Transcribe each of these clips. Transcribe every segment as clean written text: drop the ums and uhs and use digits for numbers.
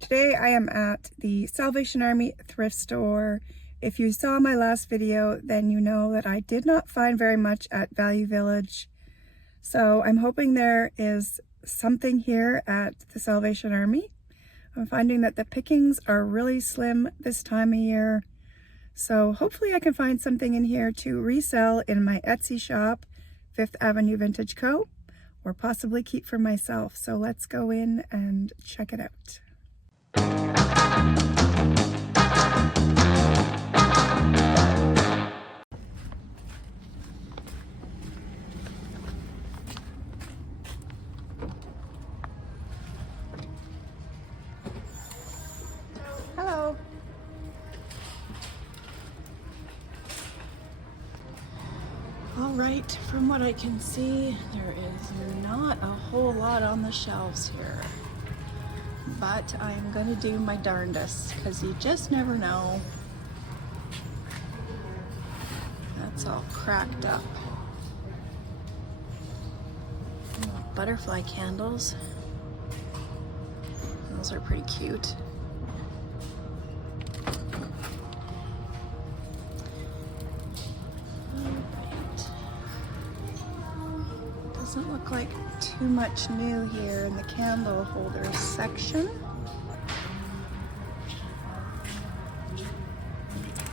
Today I am at the Salvation Army Thrift Store. If you saw my last video, then you know that I did not find very much at Value Village. So I'm hoping there is something here at the Salvation Army. I'm finding that the pickings are really slim this time of year. So hopefully I can find something in here to resell in my Etsy shop, 5th Avenue Vintage Co., or possibly keep for myself. So let's go in and check it out. Hello. All right, from what I can see, there is not a whole lot on the shelves here. But I'm gonna do my darndest because you just never know. That's all cracked up. Butterfly candles. Those are pretty cute. Doesn't look like too much new here in the candle holders section.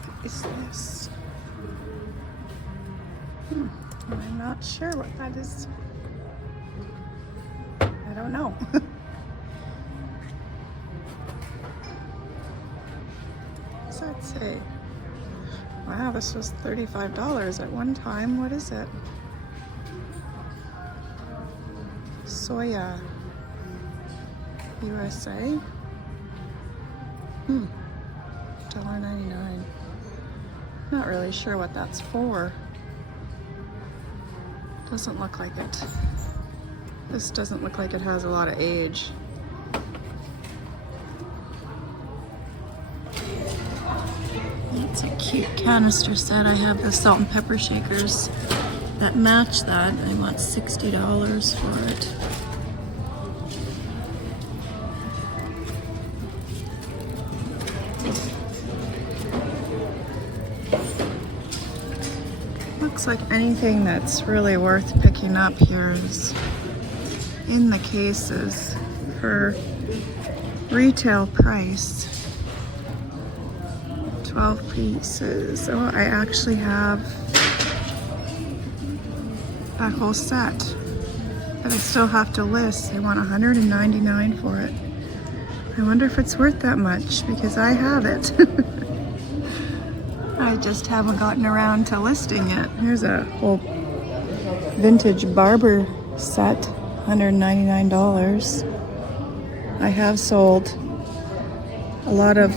What is this? I'm not sure what that is. I don't know. What's that say? Wow, this was $35 at one time. What is it? Soya, USA. $1.99. Not really sure what that's for. Doesn't look like it. This doesn't look like it has a lot of age. It's a cute canister set. I have the salt and pepper shakers that match that. I want $60 for it. Looks like anything that's really worth picking up here is in the cases for retail price. 12 pieces. Oh, I actually have that whole set, but I still have to list. They want $199 for it. I wonder if it's worth that much because I have it. I just haven't gotten around to listing it. Here's a whole vintage barber set, $199. I have sold a lot of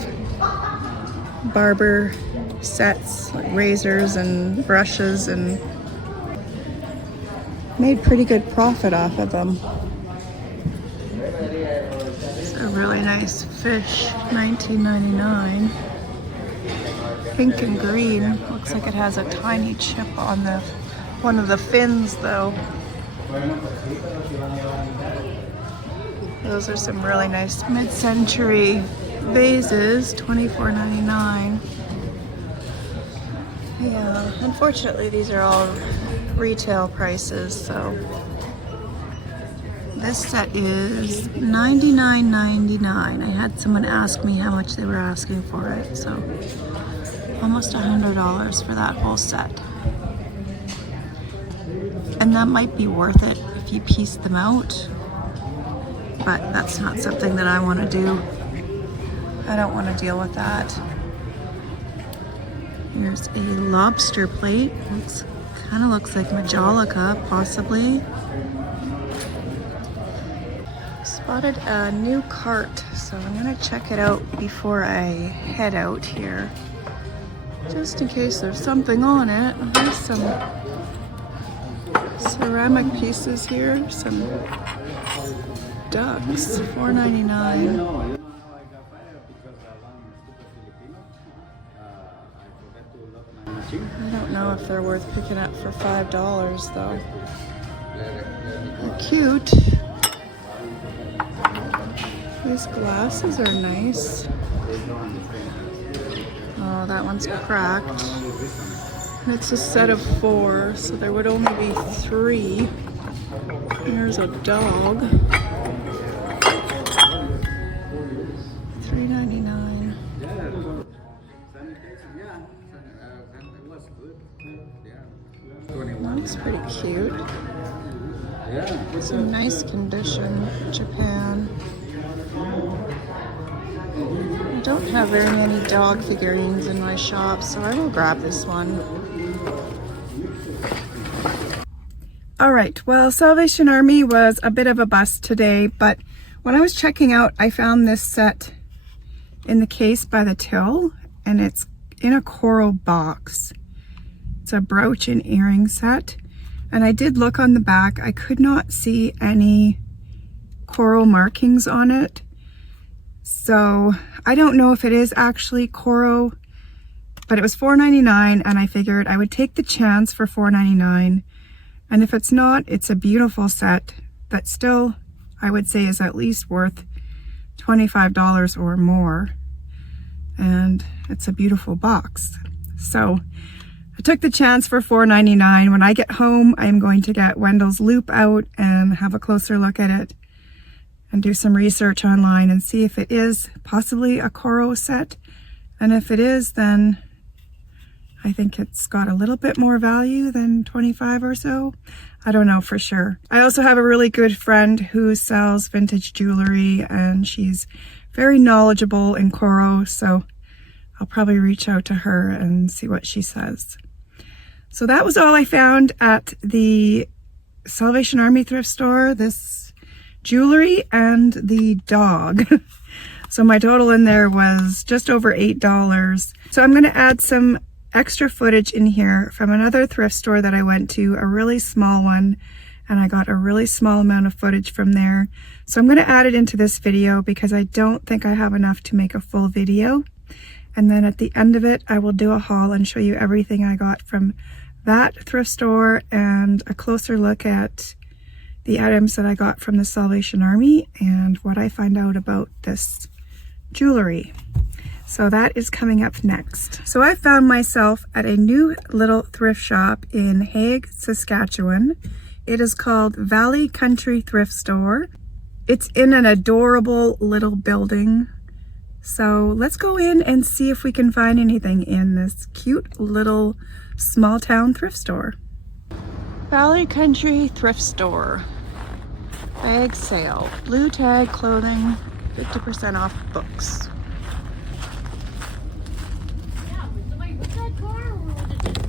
barber sets, like razors and brushes, and made pretty good profit off of them. It's a really nice fish, $19.99. Pink and green. Looks like it has a tiny chip on the one of the fins though. Those are some really nice mid-century vases, $24.99. Yeah, unfortunately these are all retail prices, so this set is $99.99. I had someone ask me how much they were asking for it, so almost $100 for that whole set. And that might be worth it if you piece them out, but that's not something that I want to do. I don't want to deal with that. Here's a lobster plate. Kind of looks like Majolica, possibly. Spotted a new cart, so I'm gonna check it out before I head out here. Just in case there's something on it. There's some ceramic pieces here, some ducks, $4.99. I don't know if they're worth picking up for $5 though. They're cute. These glasses are nice. Oh, that one's cracked. And it's a set of 4, so there would only be 3. Here's a dog. $3.99. That's pretty cute. It's in nice condition. Japan. I don't have very many dog figurines in my shop, so I will grab this one. Alright, well, Salvation Army was a bit of a bust today, but when I was checking out, I found this set in the case by the till, and it's in a coral box. It's a brooch and earring set, and I did look on the back. I could not see any coral markings on it, so I don't know if it is actually coral, but it was $4.99, and I figured I would take the chance for $4.99. And if it's not, it's a beautiful set that still, I would say, is at least worth $25 or more. And it's a beautiful box. So I took the chance for $4.99. When I get home, I'm going to get Wendell's loop out and have a closer look at it and do some research online and see if it is possibly a coral set. And if it is, then I think it's got a little bit more value than 25 or so. I don't know for sure. I also have a really good friend who sells vintage jewelry, and she's very knowledgeable in coral, so I'll probably reach out to her and see what she says. So that was all I found at the Salvation Army thrift store, this jewelry and the dog. So my total in there was just over $8. So I'm going to add some extra footage in here from another thrift store that I went to, a really small one, and I got a really small amount of footage from there. So I'm going to add it into this video because I don't think I have enough to make a full video. And then at the end of it, I will do a haul and show you everything I got from that thrift store and a closer look at the items that I got from the Salvation Army and what I find out about this jewelry. So that is coming up next. So I found myself at a new little thrift shop in Hague, Saskatchewan. It is called Valley Country Thrift Store. It's in an adorable little building. So let's go in and see if we can find anything in this cute little small town thrift store. Valley Country Thrift Store. Bag sale. Blue tag clothing, 50% off books.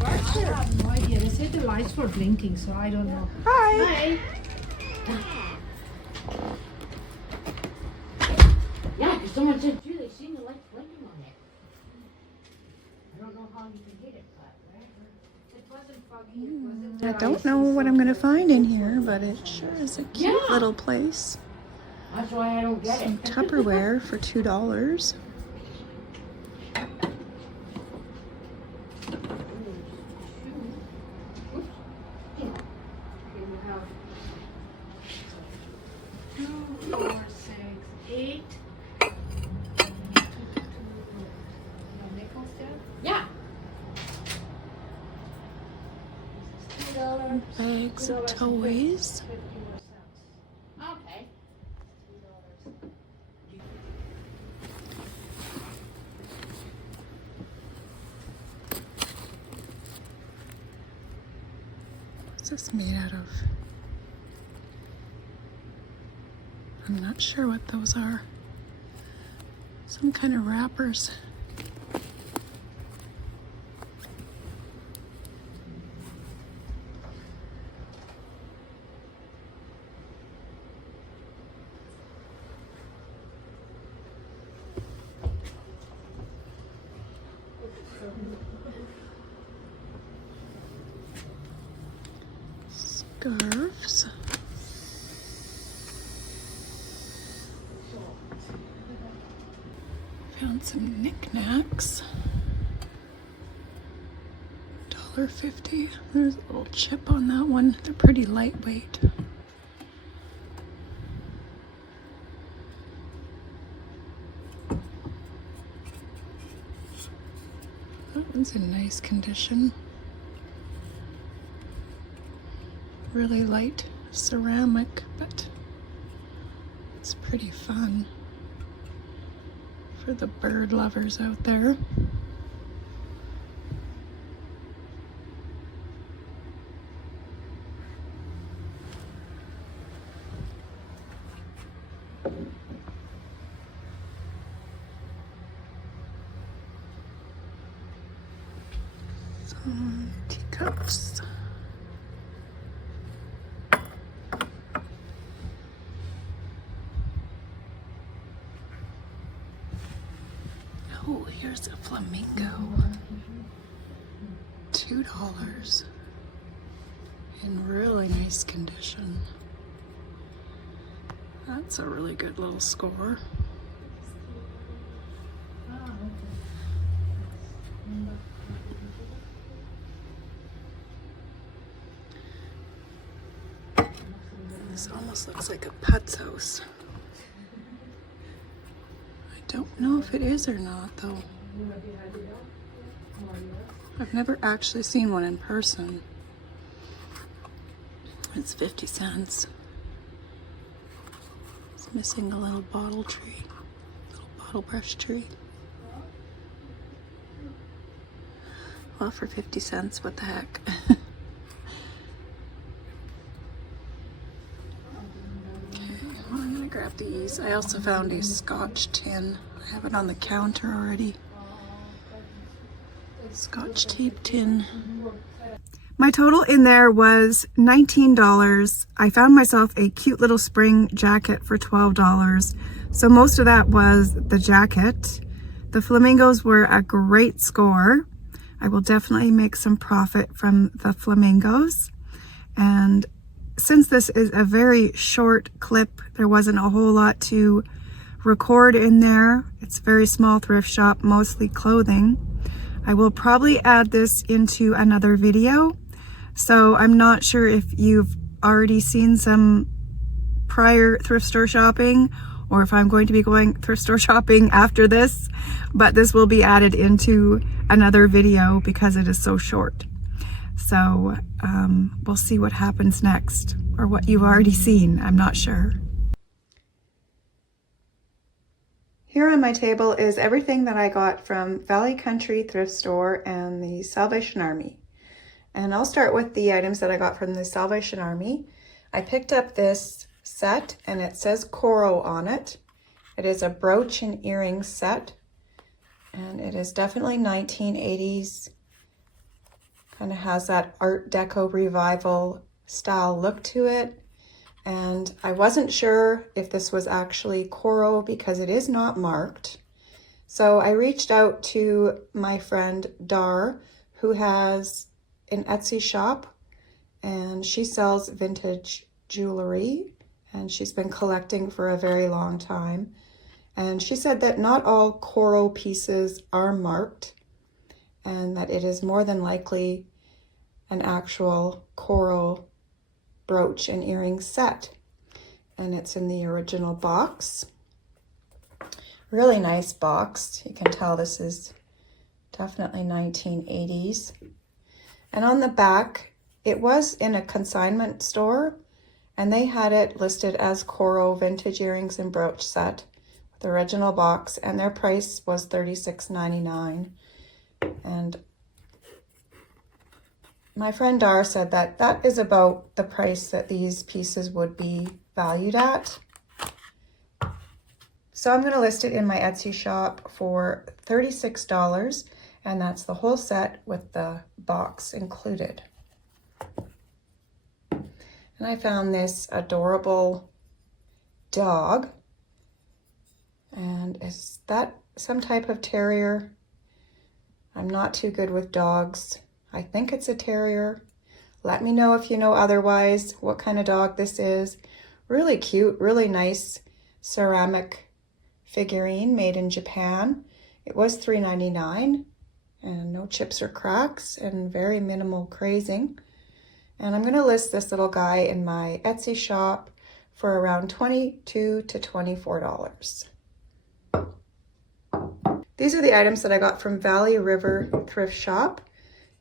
I have no idea. They said the lights were blinking, so I don't know. Hi. Hi. Yeah, because someone said too, they seen the lights blinking on it. I don't know how you can get it, but it wasn't foggy. It wasn't. I don't know what I'm gonna find in here, but it sure is a cute little place. That's why I don't get Some it. Tupperware for $2. Bags of toys. Okay. What's this made out of? I'm not sure what those are. Some kind of wrappers. Scarves. Found some knickknacks. $1.50. There's a little chip on that one. They're pretty lightweight. one's in nice condition. Really light ceramic, but it's pretty fun for the bird lovers out there. Some teacups. Oh, here's a flamingo. $2. In really nice condition. That's a really good little score. This almost looks like a pet's house. I don't know if it is or not, though. I've never actually seen one in person. It's 50 cents. It's missing a little bottle tree, little bottle brush tree. Well, for 50 cents, what the heck? I'm gonna grab these. I also found a Scotch tin. I have it on the counter already. Scotch tape tin. My total in there was $19. I found myself a cute little spring jacket for $12. So most of that was the jacket. The flamingos were a great score. I will definitely make some profit from the flamingos. And since this is a very short clip, there wasn't a whole lot to record in there. It's a very small thrift shop, mostly clothing. I will probably add this into another video. So I'm not sure if you've already seen some prior thrift store shopping or if I'm going to be going thrift store shopping after this, but this will be added into another video because it is so short. So we'll see what happens next, or what you've already seen, I'm not sure. Here on my table is everything that I got from Valley Country Thrift Store and the Salvation Army. And I'll start with the items that I got from the Salvation Army. I picked up this set and it says Coro on it. It is a brooch and earring set. And it is definitely 1980s. Kind of has that Art Deco revival style look to it. And I wasn't sure if this was actually Coro because it is not marked. So I reached out to my friend Dar, who has an Etsy shop, and she sells vintage jewelry, and she's been collecting for a very long time. And she said that not all Coro pieces are marked, and that it is more than likely an actual Coro brooch and earring set. And it's in the original box. Really nice box. You can tell this is definitely 1980s. And on the back, it was in a consignment store, and they had it listed as Coro vintage earrings and brooch set with the original box, and their price was $36.99. And my friend Dar said that that is about the price that these pieces would be valued at. So I'm going to list it in my Etsy shop for $36, and that's the whole set with the box included. And I found this adorable dog. And is that some type of terrier? I'm not too good with dogs. I think it's a terrier. Let me know if you know otherwise what kind of dog this is. Really cute, really nice ceramic figurine made in Japan. It was $3.99 and no chips or cracks and very minimal crazing. And I'm going to list this little guy in my Etsy shop for around $22 to $24. these are the items that I got from Valley River Thrift Shop.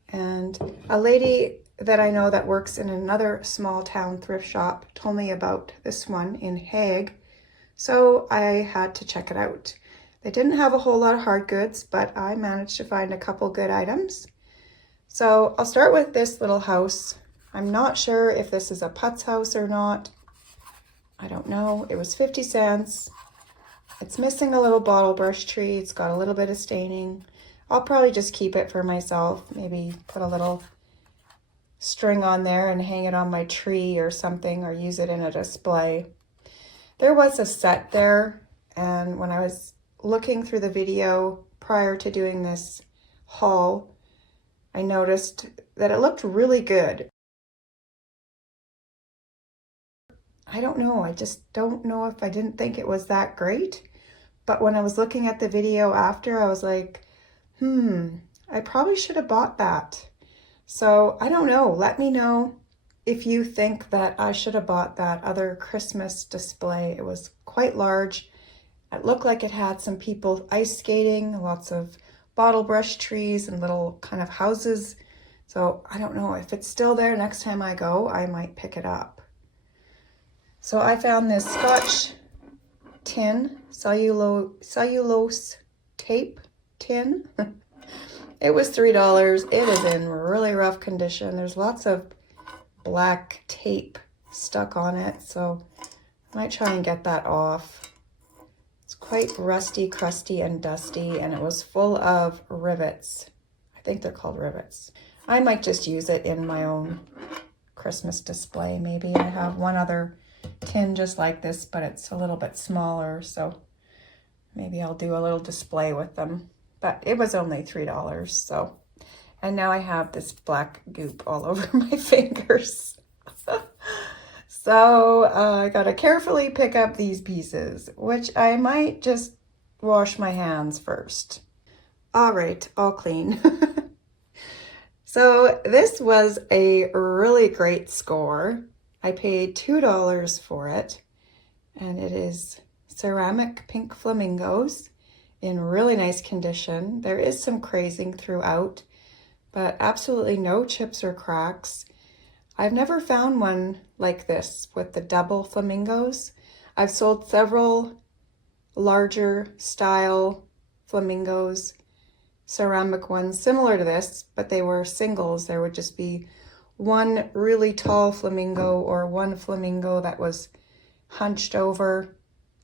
And a lady that I know that works in another small town thrift shop told me about this one in Hague. So I had to check it out. They didn't have a whole lot of hard goods, but I managed to find a couple good items. So I'll start with this little house. I'm not sure if this is a putz house or not. I don't know. It was 50 cents. It's missing a little bottle brush tree. It's got a little bit of staining. I'll probably just keep it for myself. Maybe put a little string on there and hang it on my tree or something, or use it in a display. There was a set there, and when I was looking through the video prior to doing this haul, I noticed that it looked really good. I don't know, I just don't know if I didn't think it was that great, but when I was looking at the video after, I was like, I probably should have bought that. So I don't know, let me know if you think that I should have bought that other Christmas display. It was quite large. It looked like it had some people ice skating, lots of bottle brush trees and little kind of houses. So I don't know, if it's still there next time I go, I might pick it up. So I found this Scotch tin, cellulose tape tin. It was $3. It is in really rough condition. There's lots of black tape stuck on it, so I might try and get that off. It's quite rusty, crusty, and dusty, and it was full of rivets. I think they're called rivets. I might just use it in my own Christmas display, maybe. I have one other tin just like this, but it's a little bit smaller, so maybe I'll do a little display with them. But it was only $3, so. And now I have this black goop all over my fingers. So I gotta carefully pick up these pieces, which I might just wash my hands first. All right, all clean. So this was a really great score. I paid $2 for it, and it is ceramic pink flamingos in really nice condition. There is some crazing throughout, but absolutely no chips or cracks. I've never found one like this with the double flamingos. I've sold several larger style flamingos, ceramic ones similar to this, but they were singles. There would just be one really tall flamingo or one flamingo that was hunched over,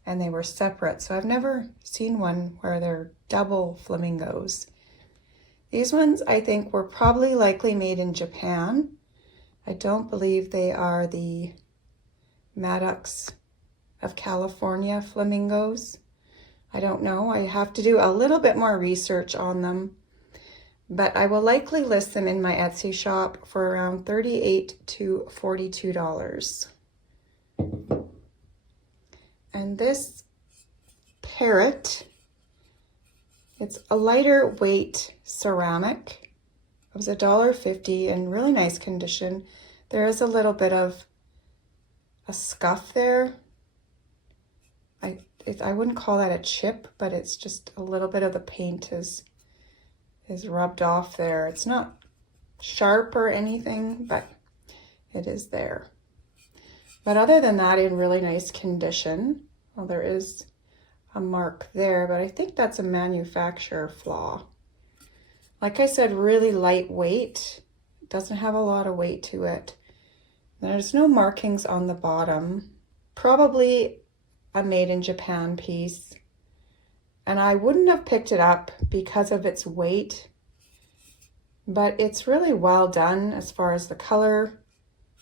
and they were separate. So I've never seen one where they're double flamingos. These ones I think were probably likely made in Japan. I don't believe they are the Maddox of California flamingos. I don't know. I have to do a little bit more research on them, but I will likely list them in my Etsy shop for around $38 to $42. And this parrot, it's a lighter weight ceramic. It was $1.50 in really nice condition. There is a little bit of a scuff there. I wouldn't call that a chip, but it's just a little bit of the paint is rubbed off there. It's not sharp or anything, but it is there. But other than that, in really nice condition. Well, there is a mark there, but I think that's a manufacturer flaw. Like I said, really lightweight. It doesn't have a lot of weight to it. There's no markings on the bottom. Probably a made in Japan piece. And I wouldn't have picked it up because of its weight, but it's really well done as far as the color.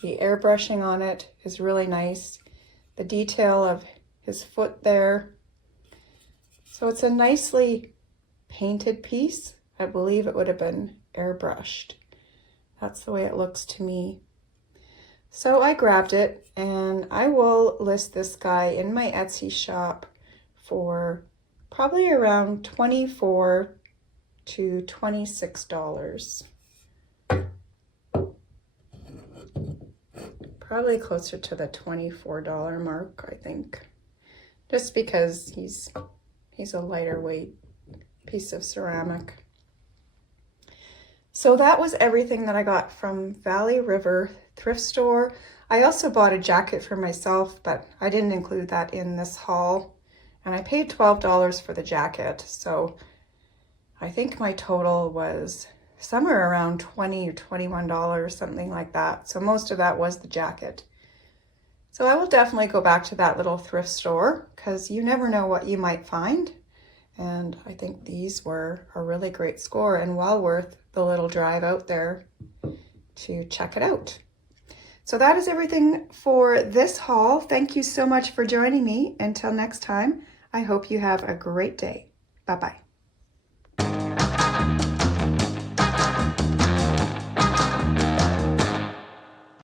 The airbrushing on it is really nice. The detail of his foot there. So it's a nicely painted piece. I believe it would have been airbrushed. That's the way it looks to me. So I grabbed it, and I will list this guy in my Etsy shop for probably around $24 to $26. Probably closer to the $24 mark, I think. Just because he's a lighter weight piece of ceramic. So that was everything that I got from Valley River Thrift Store. I also bought a jacket for myself, but I didn't include that in this haul. And I paid $12 for the jacket. So I think my total was somewhere around $20 or $21, something like that. So most of that was the jacket. So I will definitely go back to that little thrift store because you never know what you might find. And I think these were a really great score and well worth the little drive out there to check it out. So that is everything for this haul. Thank you so much for joining me. Until next time, I hope you have a great day. Bye-bye.